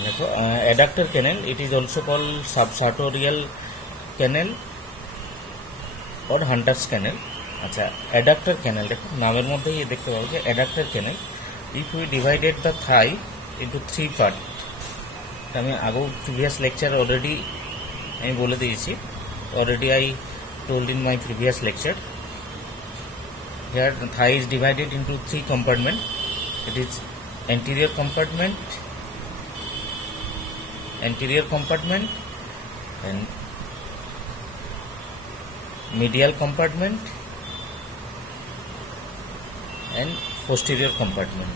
देखो adductor canal it is also called subsartorial canal और Hunter's canal. अच्छा एडाक्टर canal देखो नामेर मध्य ये देखते पाबो जे adductor canal if we divided the thigh into three part. আমি আগেও প্রিভিয়াস লেকচার অলরেডি আমি বলে দিয়েছি, already I told in my previous lecture. Here the thigh is divided into three compartments. It is anterior compartment, and medial compartment and posterior compartment.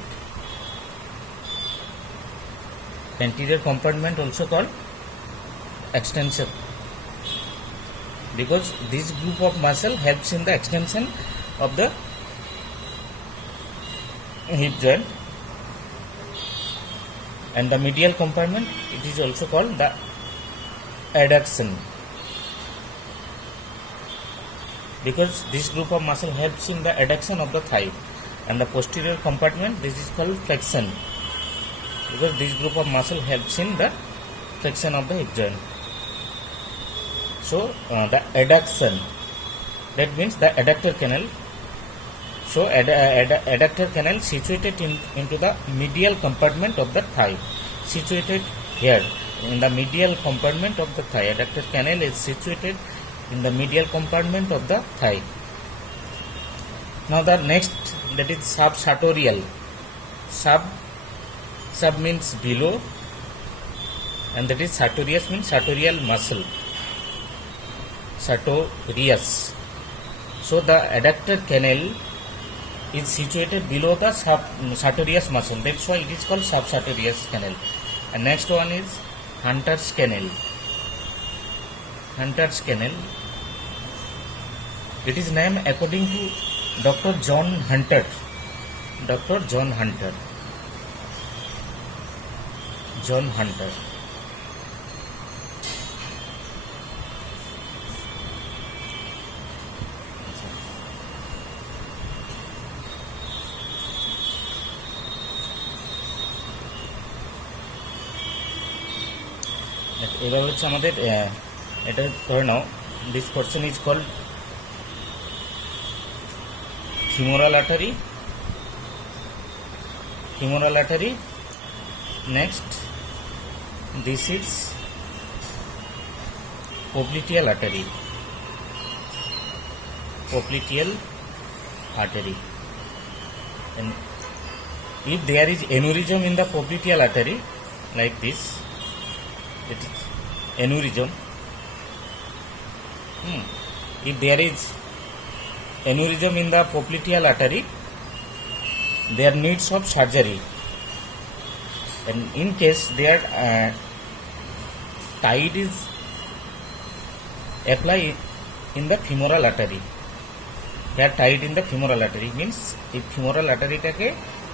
Anterior compartment also called extensor, because this group of muscle helps in the extension of the hip joint. And the medial compartment, it is also called the adduction, because this group of muscle helps in the adduction of the thigh. And the posterior compartment, this is called flexion, because this group of muscle helps in the flexion of the hip joint. So the adduction, that means the adductor canal. So adductor canal situated into the medial compartment of the thigh, situated here in the medial compartment of the thigh. Adductor canal is situated in the medial compartment of the thigh. Now the next, that is subsartorial. Sub means below, and that is sartorius means sartorial muscle. Sartorius. So the adductor canal is situated below the sartorius muscle. That's why it is called subsartorius canal. And next one is Hunter's canal. Hunter's canal. It is named according to Dr. John Hunter. Dr. John Hunter. John Hunter. এবার হচ্ছে আমাদের এটা ধরে নাও, this portion is called femoral artery. Next this is popliteal artery. And if there is aneurysm in the popliteal artery like this, it is aneurysm. If there is aneurysm in the popliteal artery, there needs of surgery. And in case there tide is applied in the femoral artery, here tide in the femoral artery means এই femoral artery টাকে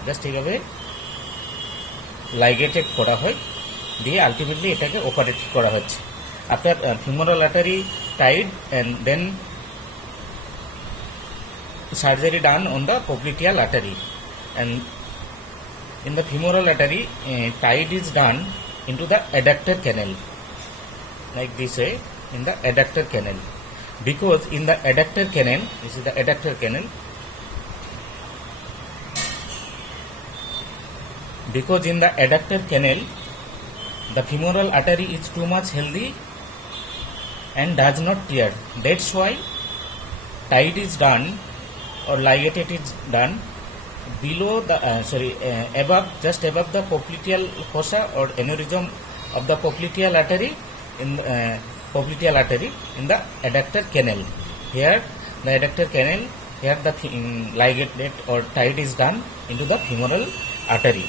just এইভাবে লাইগেটেড করা হয়, দিয়ে ultimately এটাকে operate করা হচ্ছে। আপনার femoral artery tied and then surgery done on the popliteal artery, and in the femoral artery tide is done into the adductor canal like this way, in the adductor canal, because in the adductor canal, this is the adductor canal, because in the adductor canal the femoral artery is too much healthy and does not tear. That's why tide is done or ligated is done below the above, just above the popliteal fossa or aneurysm of the popliteal artery in the adductor canal. Here the adductor canal, here the ligated or tide is done into the femoral artery,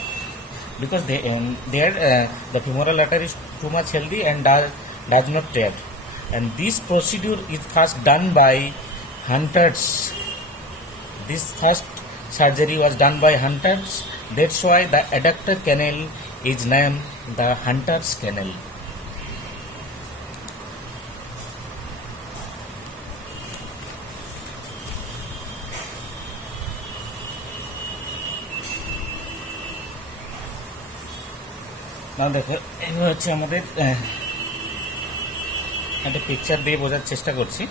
because the femoral artery is too much healthy and does not tear. And this procedure is first done by Hunter's. This first surgery was done by Hunter's. That's why the adductor canal is named the Hunter's canal. না দেখো এবার হচ্ছে আমাদের একটা picture দিয়ে বোঝার চেষ্টা করছি।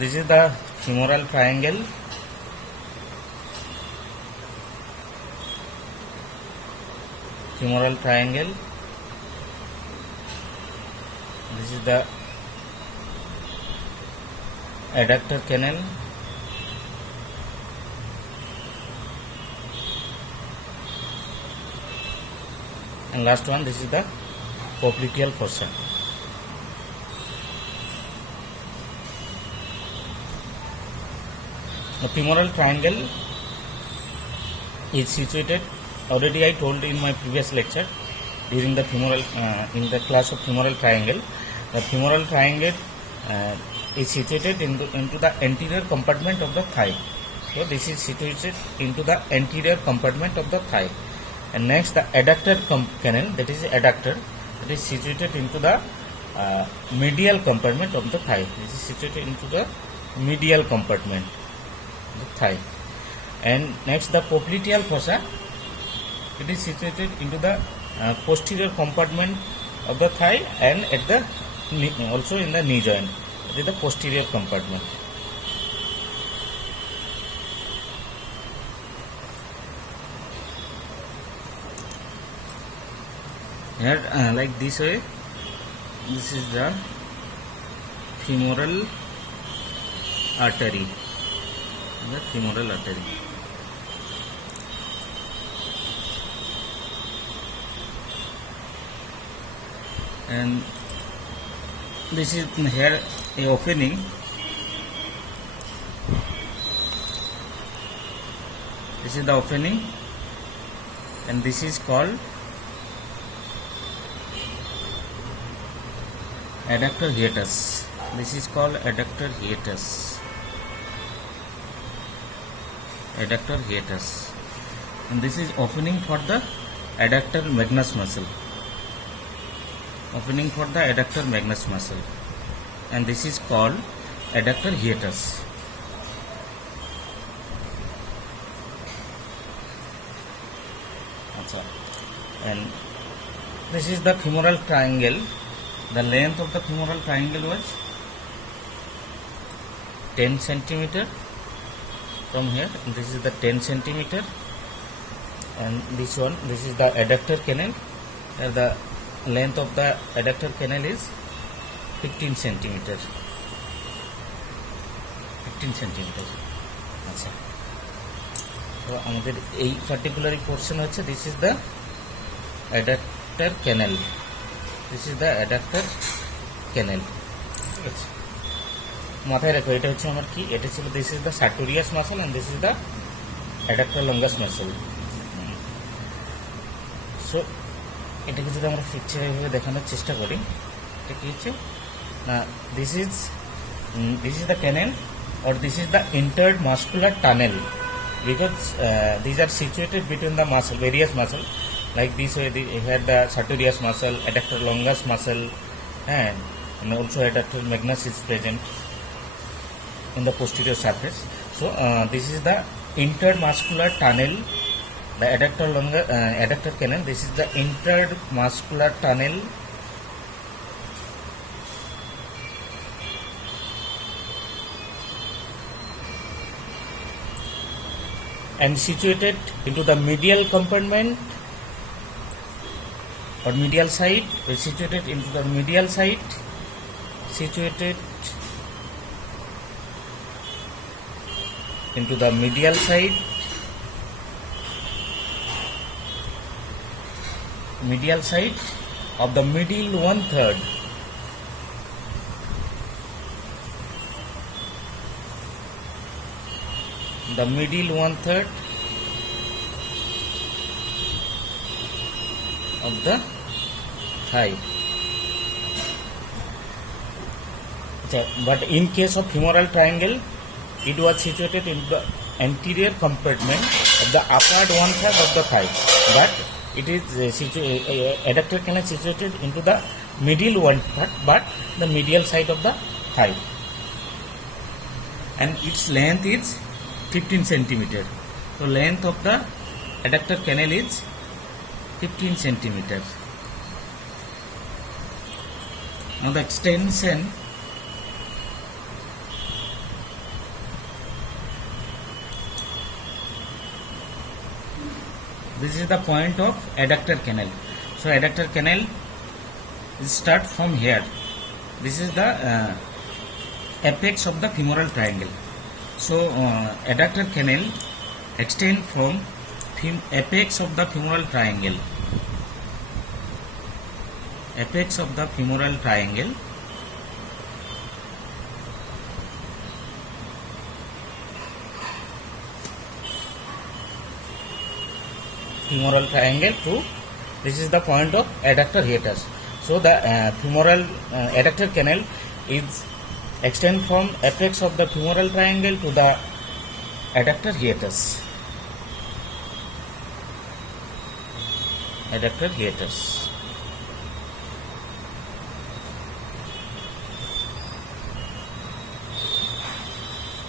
This is the femoral triangle. Femoral triangle. This is the adductor canal. And last one, this is the popliteal fossa. The femoral triangle is situated, already I told in my previous lecture during the femoral in the class of femoral triangle. The femoral triangle is situated into the anterior compartment of the thigh. So this is situated into the anterior compartment of the thigh. And next, the adductor canal, that is adductor, that is situated into the medial compartment of the thigh. This is situated into the medial compartment of the thigh. And next, the popliteal fossa, it is situated into the posterior compartment of the thigh and at the also in the knee joint. It is the posterior compartment. Here, like this way, this is the femoral artery. The femoral artery. And this is here a opening. This is the opening, and this is called adductor hiatus. This is called adductor hiatus. Adductor hiatus, and this is opening for the adductor magnus muscle. Opening for the adductor magnus muscle, and this is called adductor hiatus. And this is the femoral triangle. The length of the femoral triangle was 10 centimeter from here, and this is the 10 centimeter, and this one, this is the adductor canal. Here the length of the adductor canal is 15 centimeter. 15 centimeter. আচ্ছা, তো আমাদের এই particular portion হচ্ছে this is the adductor canal. This is the adductor canal. ঠিক আছে, মাথায় রাখো এটা হচ্ছে আমার কি, এটা ছিল this is the sartorius muscle and this is the adductor longus muscle. So এটাকে যদি আমরা পিকচার এভাবে দেখানোর চেষ্টা করি, এটা কি হচ্ছে না, this is the canal or this is the entered muscular tunnel, because these are situated between the muscle, various muscle, like this way here the sartorius muscle, adductor longus muscle, and also adductor magnus is present in the posterior surface. So this is the entered muscular tunnel, the adductor canal. This is the entered muscular tunnel and situated into the medial compartment or medial side, situated into the medial side, situated into the medial side, of the middle 1/3, the middle 1/3 of the thigh. But in case of femoral triangle, it was situated in the anterior compartment of the upper 1/3 of the thigh, but it is adductor canal situated into the middle 1/3, but the medial side of the thigh, and its length is 15 centimeter. So length of the adductor canal is 15 centimeter. Now the extension, this is the point of adductor canal. So adductor canal start from here. This is the apex of the femoral triangle. So adductor canal extend from apex of the femoral triangle. Apex of the femoral triangle to, this is the point of adductor hiatus. So the femoral adductor canal is extend from apex of the femoral triangle to the adductor hiatus. Adductor hiatus.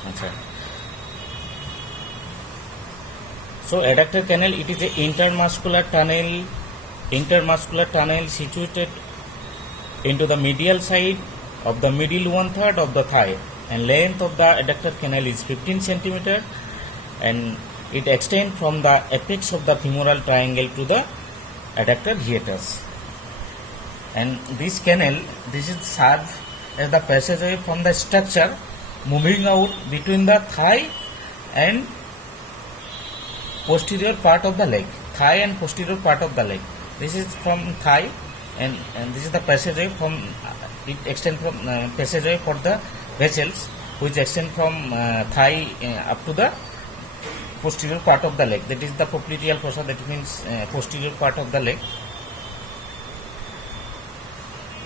Okay. So adductor canal, it is a intermuscular tunnel situated into the medial side of the middle 1/3 of the thigh, and length of the adductor canal is 15 centimeter, and it extends from the apex of the femoral triangle to the adductor hiatus. And this canal, this is served as the passageway from the structure moving out between the thigh and posterior part of the leg, thigh and posterior part of the leg. This is from thigh, and this is the passageway from, it extend from passageway for the vessels which extend from thigh up to the posterior part of the leg. That is the popliteal fossa, that means posterior part of the leg,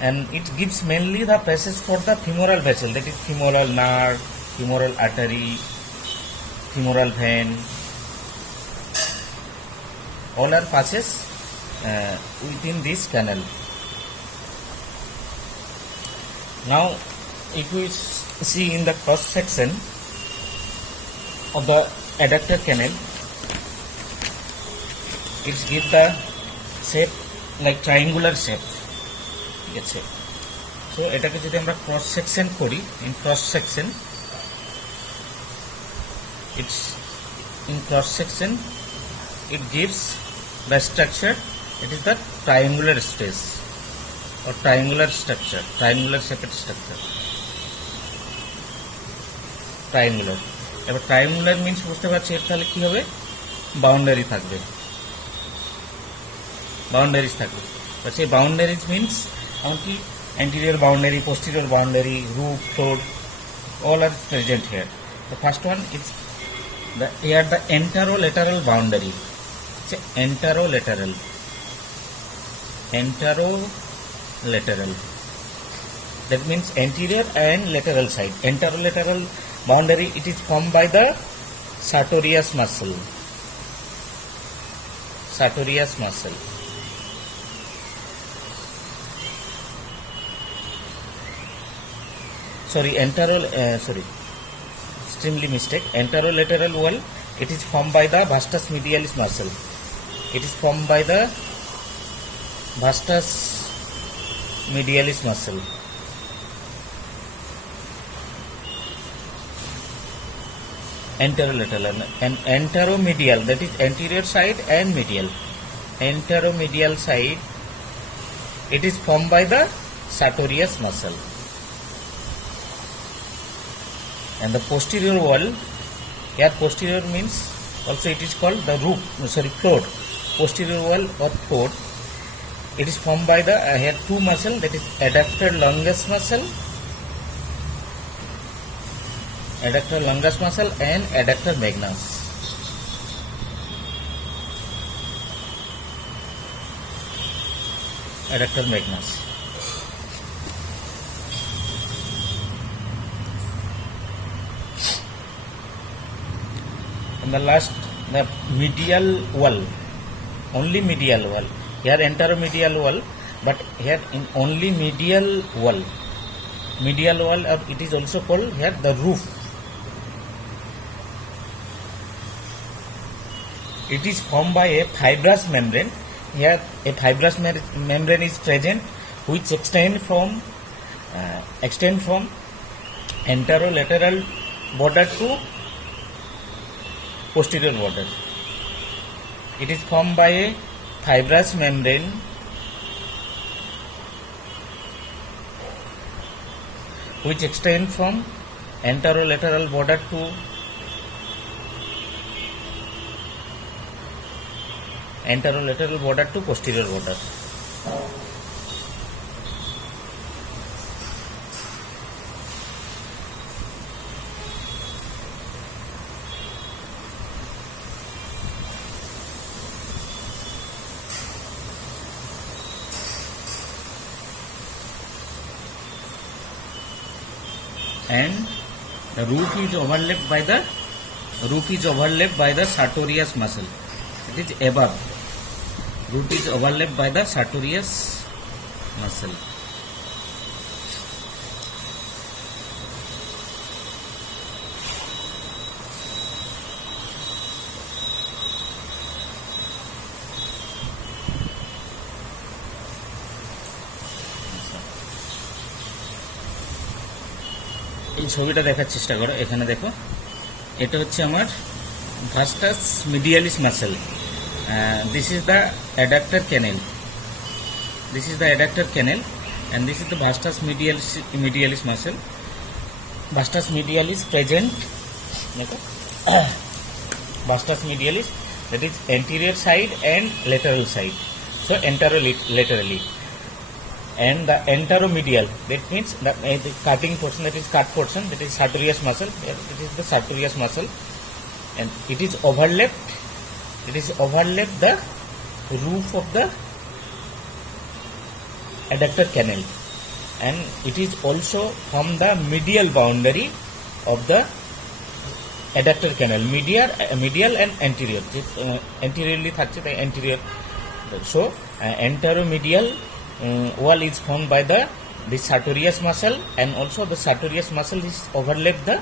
and it gives mainly the passage for the femoral vessel, that is femoral nerve, femoral artery, femoral vein. All are passes within this canal. Now if we see in the cross section of the adductor canal, it gives the shape like triangular shape. ঠিক আছে, so এটাকে যদি আমরা cross section করি, in cross section, it's in cross section it gives the structure, it is the triangular space or triangular structure, triangular shaped structure, triangular. এবার triangular means বুঝতে পারছি এর তাহলে কি হবে, বাউন্ডারি থাকবে, বাউন্ডারিজ থাকবে। but সেই বাউন্ডারিজ means এমনকি anterior boundary, posterior boundary, roof, floor, all are present here. The first one is the here the anterolateral boundary. Anterolateral, that means anterior and lateral side. Anterolateral boundary, it is formed by the sartorius muscle. Extremely mistake. Anterolateral wall, it is formed by the vastus medialis muscle. It is formed by the vastus medialis muscle. Anterolateral and anteromedial, that is anterior side and medial. Anteromedial side, it is formed by the sartorius muscle. And the posterior wall, Here posterior means also it is called the floor. Posterior wall or floor. It is formed by the here two muscle, that is adductor longus muscle, and adductor magnus. Adductor magnus. And the last, the medial wall, only medial wall. Here anteromedial wall, but here in only medial wall, or it is also called here the roof. It is formed by a fibrous membrane. Here a fibrous membrane is present, which extend from anterolateral border to posterior border. It is formed by a fibrous membrane which extend from anterolateral border to posterior border. And the roof is overlapped by the sartorius muscle. It is above. Roof is overlapped by the sartorius muscle. এই ছবিটা দেখার চেষ্টা করো, এখানে দেখো, এটা হচ্ছে আমার ভাস্টাস মিডিয়ালিস muscle. This is the adductor canal. And this is the vastus medialis muscle. Vastus medialis present. Vastus medialis, that is anterior side and lateral side. So anterolaterally. And the anteromedial, that means the cutting portion, that is cut portion, that is sartorius muscle. It is the sartorius muscle, and it is overlapped the roof of the adductor canal, and it is also from the medial boundary of the adductor canal, medial and anterior. Anteriorly থাকছে, the anterior. So anteromedial wall is formed by the sartorius muscle, and also the sartorius muscle is overlap the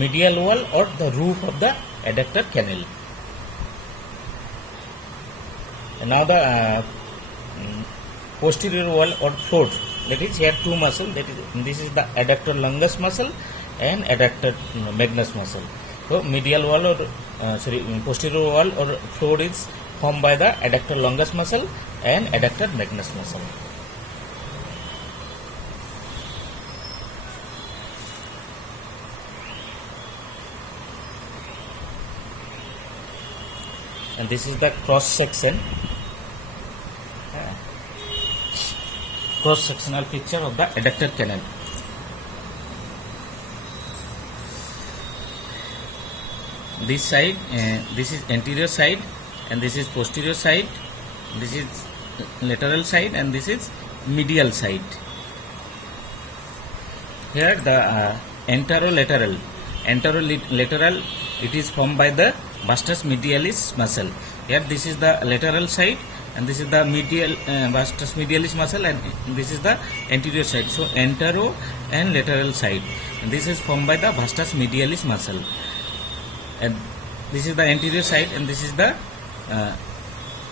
medial wall or the roof of the adductor canal. And now the posterior wall or floor, that is here two muscle, this is the adductor longus muscle and adductor magnus muscle. So medial wall or posterior wall or floor is formed by the adductor longus muscle and adductor magnus muscle. And this is the cross sectional picture of the adductor canal. This side, this is anterior side, and this is posterior side. This is lateral side, and this is medial side. Here the anterolateral, it is formed by the vastus medialis muscle. Here this is the lateral side, and this is the medial vastus medialis muscle, and this is the anterior side. So antero and lateral side, and this is formed by the vastus medialis muscle, and this is the anterior side, and this is the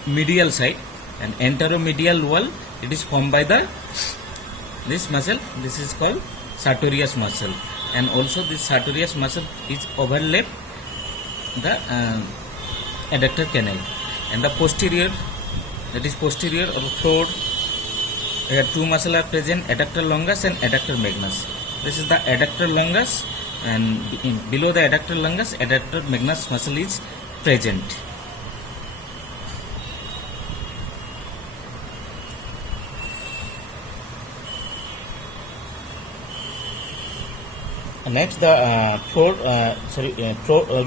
medial side. And anteromedial wall, it is formed by the this muscle. This is called sartorius muscle, and also this sartorius muscle is overlap the adductor canal. And the posterior, that is posterior or floor, here two muscles are present, adductor longus and adductor magnus. This is the adductor longus and below the adductor longus, adductor magnus muscle is present. Next, the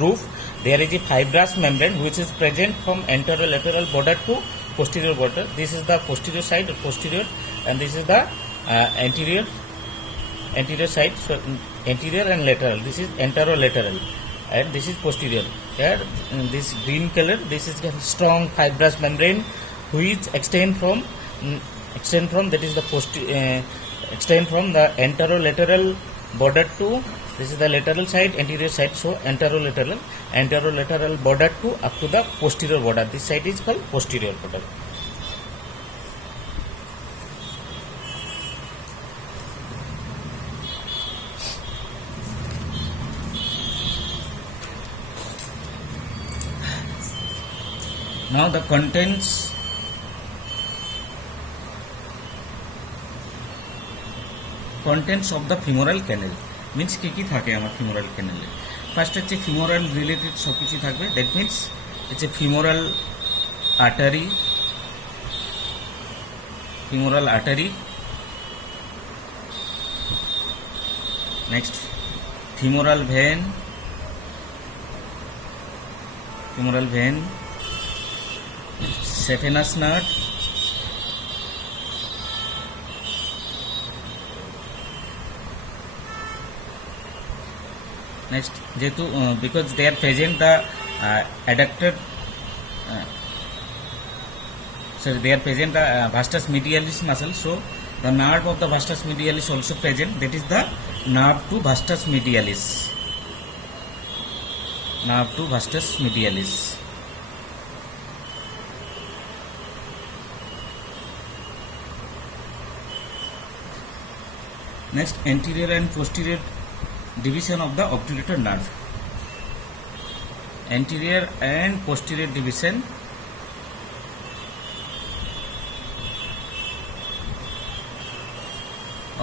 roof. There is a fibrous membrane which is present from anterolateral border to posterior border. This is the posterior side, posterior, and this is the anterior side. So anterior and lateral. This is anterolateral, and this is posterior. Here, this green color. This is a strong fibrous membrane which extend from that is the extend from the anterolateral border to, this is the lateral side, anterior side, so anterolateral border to up to the posterior border. This side is called posterior border. Now the contents of the femoral canal means কি কি থাকে আমার femoral canal এ first হচ্ছে femoral related সবকিছু থাকবে, that means হচ্ছে femoral artery, next femoral vein, saphenous nerve, next যেহেতু because they are present the adductor they are present the vastus medialis muscle, so the nerve of the vastus medialis also present, that is the nerve to vastus medialis. Next, anterior and posterior division of the obturator nerve. Anterior and posterior division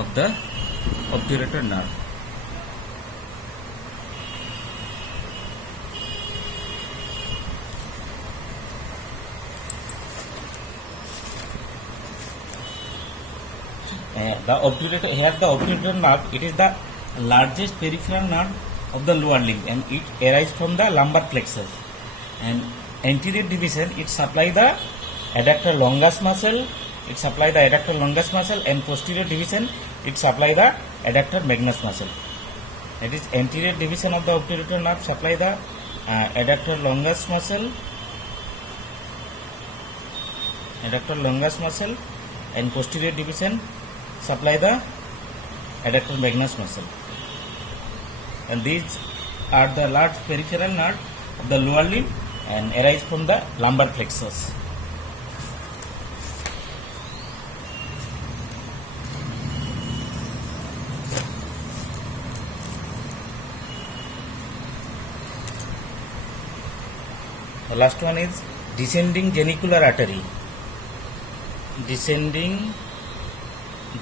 of the obturator nerve. The obturator nerve, it is the largest peripheral nerve of the lower limb, and it arises from the lumbar plexus. And anterior division, it supply the adductor longus muscle, and posterior division, it supply the adductor magnus muscle. That is, anterior division of the obturator nerve supply the adductor longus muscle, and posterior division supply the adductor magnus muscle. And these are the large peripheral nerve of the lower limb and arise from the lumbar plexus. The last one is descending genicular artery. Descending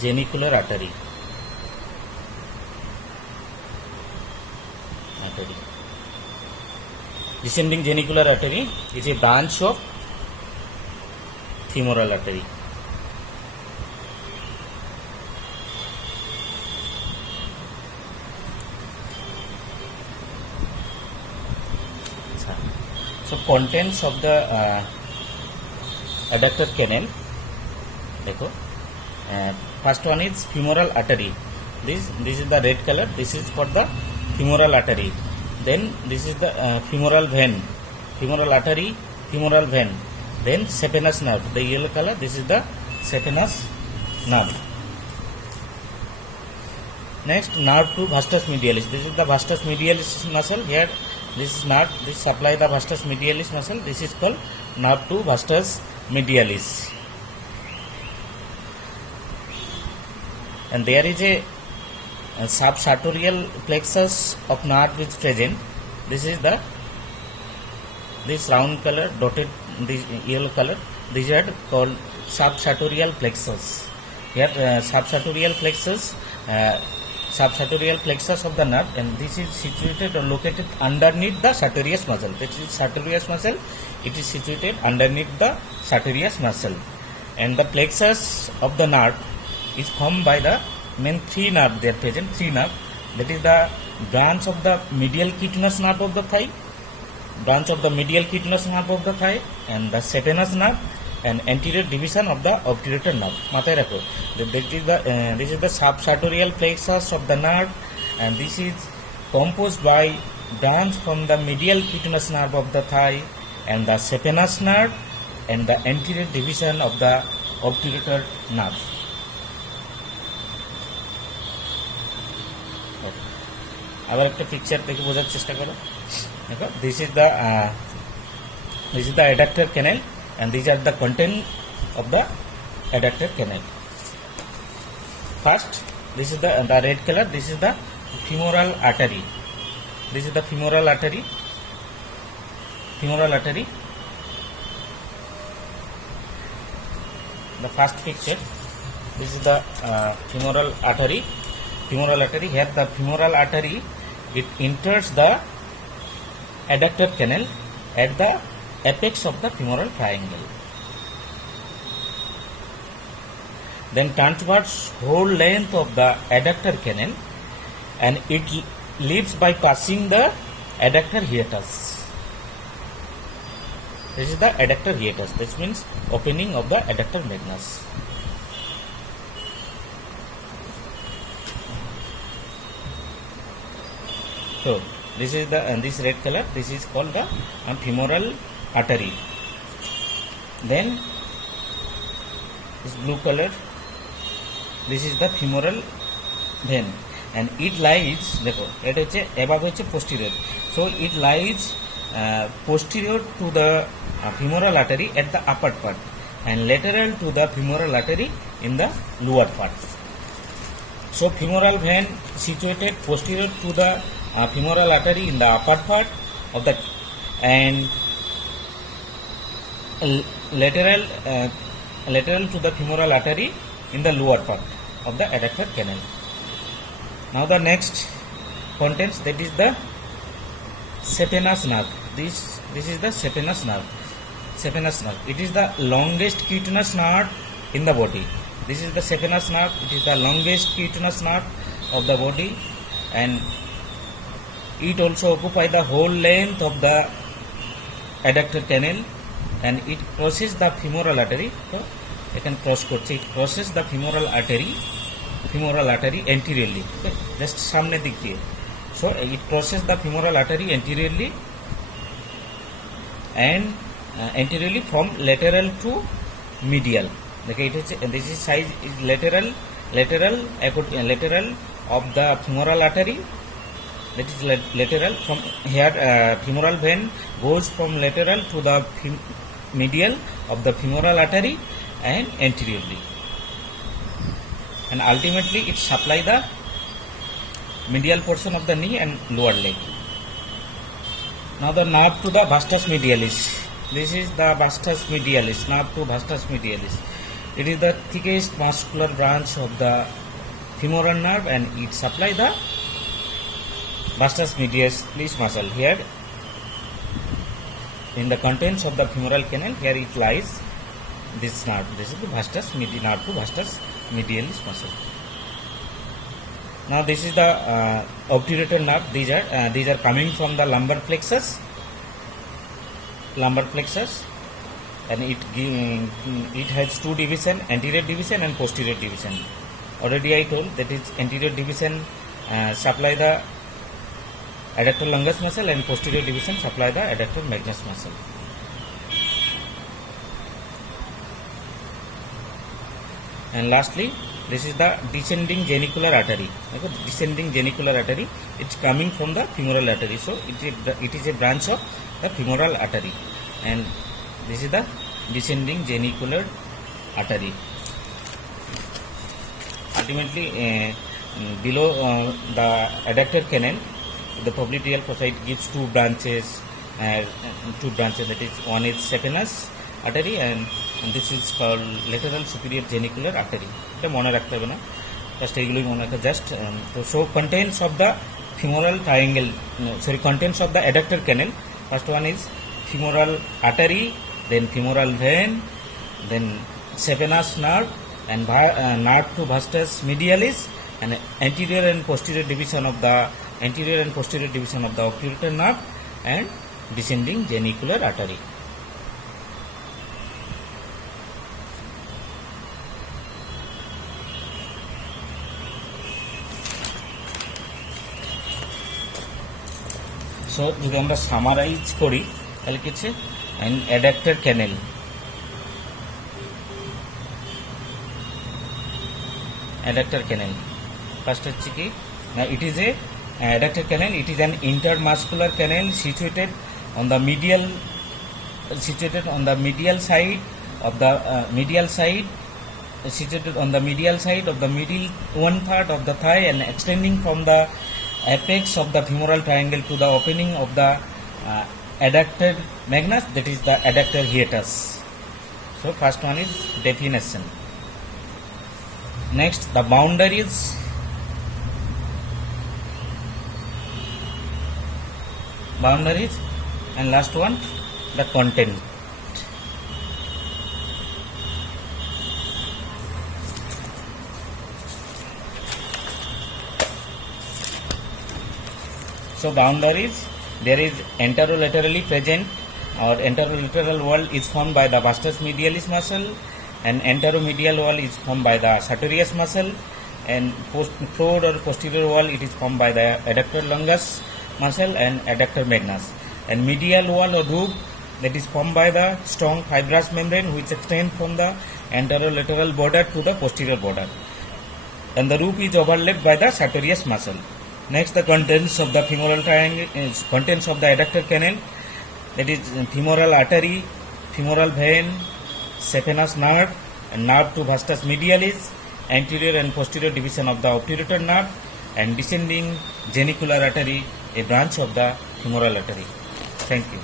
genicular artery. Descending genicular artery is a branch of femoral artery. So contents of the adductor canal. देखो, first one is femoral artery. This is the red color. This is for the femoral artery. Then this is the femoral vein, femoral artery, femoral vein. Then saphenous nerve, the yellow color. This is the saphenous nerve. Next, nerve to vastus medialis. This is the vastus medialis muscle. Here, this is nerve. This supply the vastus medialis muscle. This is called nerve to vastus medialis. And there is a subsartorial plexus of nerve is present. This is this round color dotted, this yellow color. These are called subsartorial plexus. Here subsartorial plexus subsartorial plexus of the nerve, and this is situated or located underneath the sartorius muscle. This is sartorius muscle. It is situated underneath the sartorius muscle, and the plexus of the nerve is formed by the main three nerve. They are present three nerve. That is the branch of the medial chitinous nerve of the thigh, branch of the medial chitinous nerve of the thigh, and the saphenous nerve, and anterior division of the obturator nerve. মাথায় রাখো, this is the subsartorial plexus of the nerve, and this is composed by branch from the medial chitinous nerve of the thigh and the saphenous nerve and the anterior division of the obturator nerve. আবার একটা picture দেখে বোঝার চেষ্টা করো। দেখো, this is the adductor canal, and these are the content of the adductor canal. First, this is the red color. This is the femoral artery. This is the femoral artery. Femoral artery. The first picture. This is the femoral artery. Femoral artery. Here, the femoral artery, it enters the adductor canal at the apex of the femoral triangle. Then turn towards whole length of the adductor canal, and it leaves by passing the adductor hiatus. This is the adductor hiatus. This means opening of the adductor magnus. So this is the this red color. This is called the femoral artery. Then this blue color. This is the femoral vein, and it lies. देखो, এটা হচ্ছে above হচ্ছে posterior. So it lies posterior to the femoral artery at the upper part, and lateral to the femoral artery in the lower part. So femoral vein situated posterior to the femoral artery in the upper part of the, and lateral to the femoral artery in the lower part of the adductor canal. Now the next contents, that is the saphenous nerve. This is the saphenous nerve. Saphenous nerve. It is the longest chitinous nerve in the body. This is the saphenous nerve. It is the longest chitinous nerve of the body, and it also occupies the whole length of the adductor canal, and it crosses the femoral artery. So এখানে cross করছে, it crosses the femoral artery anteriorly, just সামনের দিক দিয়ে. So it crosses the femoral artery anteriorly, and anteriorly from lateral to medial. দেখো, এটা হচ্ছে, this is size is lateral of the femoral artery. That is lateral from here. Femoral vein goes from lateral to the medial of the femoral artery and anteriorly, and ultimately it supply the medial portion of the knee and lower leg. Now the nerve to the vastus medialis. This is the vastus medialis, nerve to vastus medialis. It is the thickest muscular branch of the femoral nerve, and it supply the vastus medialis muscle. Here in the contents of the femoral canal, here it lies this nerve. This is the nerve to vastus medialis muscle. Now this is the obturator nerve. These are coming from the lumbar plexus, and it has two division, anterior division and posterior division. Already I told that is anterior division supply the adductor longus muscle, and posterior division supply the adductor magnus muscle. And lastly, this is the descending genicular artery. Descending genicular artery, it's coming from the femoral artery. So it is a branch of the femoral artery, and this is the descending genicular artery. Ultimately, below the adductor canal, the popliteal fossa gives two branches. That is, one is saphenous artery, and this is called lateral superior genicular artery. এটা মনে রাখতে হবে না, just এইগুলোই মনে রাখা just তো so contents of the femoral triangle, contents of the adductor canal. First one is femoral artery, then femoral vein, then saphenous nerve, and nerve to vastus medialis, and anterior and posterior division of the obturator nerve, and descending genicular artery. So যদি আমরা summarise করি তাহলে কি হচ্ছে adductor ক্যানেল, first হচ্ছে কি না, it is a adductor canal, it is an intermuscular canal situated on the medial side of the middle one third of the thigh and extending from the apex of the femoral triangle to the opening of the adductor magnus, that is the adductor hiatus. So first one is definition. Next, the boundaries. And last one, the content. So boundaries, there is anterolaterally present, or anterolateral wall is formed by the vastus medialis muscle, and anteromedial wall is formed by the sartorius muscle, and forward or posterior wall it is formed by the adductor longus muscle and adductor magnus, and medial wall or roof that is formed by the strong fibrous membrane which extends from the anterolateral border to the posterior border, and the roof is overlapped by the sartorius muscle. Next, the contents of the femoral triangle, contents of the adductor canal, that is femoral artery, femoral vein, saphenous nerve, and nerve to vastus medialis, anterior and posterior division of the obturator nerve, and descending genicular artery, a branch of the femoral artery. Thank you.